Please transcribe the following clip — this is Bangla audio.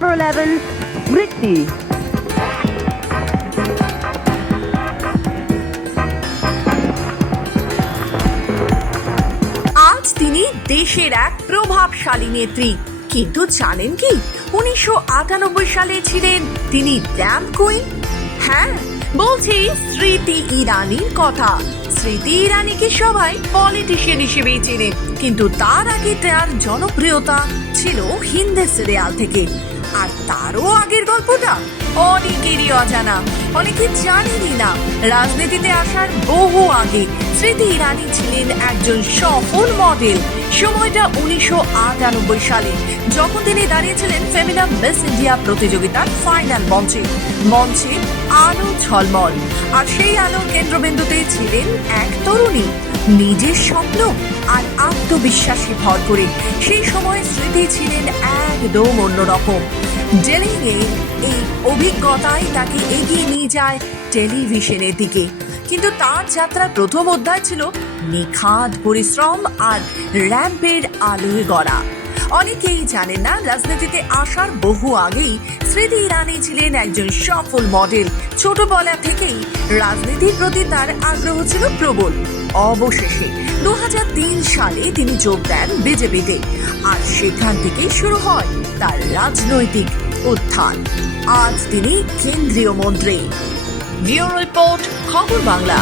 pro level বৃত্তি আজ তিনি দেশের এক প্রভাবশালী নেত্রী। কিন্তু জানেন কি, উনিশশো আটানব্বই সালে ছিলেন তিনি ড্যাম কুইন হ্যাঁ বলছি স্মৃতি ইরানির কথা। স্মৃতি ইরানিকে সবাই পলিটিশিয়ান হিসেবেই চেনে। কিন্তু তার আগে তার জনপ্রিয়তা ছিল হিন্দে সিরিয়াল থেকে। আর তারও আগের গল্পটা? অনেকেরই অজানা, অনেকে জানেনই না। রাজনীতিতে আসার বহু আগে স্মৃতি ইরানি ছিলেন একজন সফল মডেল সময়টা উনিশশো আটানব্বই সালে, যখন তিনি দাঁড়িয়েছিলেন ফেমিনা মিস ইন্ডিয়া প্রতিযোগিতার ফাইনাল মঞ্চে। মঞ্চে আলো ঝলমল, আর সেই আলোর কেন্দ্রবিন্দুতে ছিলেন এক তরুণী। নিজের স্বপ্ন আর আত্মবিশ্বাসে ভর করে সেই সময় স্মৃতি ছিলেন একদম অন্যরকম। ডেলিং এ এই অভিজ্ঞতাই তাকে এগিয়ে নিয়ে যায় টেলিভিশনের দিকে। কিন্তু তার যাত্রার প্রথম অধ্যায় ছিল নিখাদ পরিশ্রম আর র্যাম্পের আলোয় গড়া। অনেকেই জানেন না, রাজনীতিতে আসার বহু আগেই স্মৃতি ইরানি ছিলেন একজন সফল মডেল। ছোটবেলা থেকেই রাজনীতির প্রতি তার আগ্রহ ছিল প্রবল। অবশেষে দু হাজার তিন সালে তিনি যোগ দেন বিজেপিতে। আর সেখান থেকেই শুরু হয় তার রাজনৈতিক উত্থান। আজ তিনি কেন্দ্রীয় মন্ত্রী। ব্যুরো রিপোর্ট, খবর বাংলা।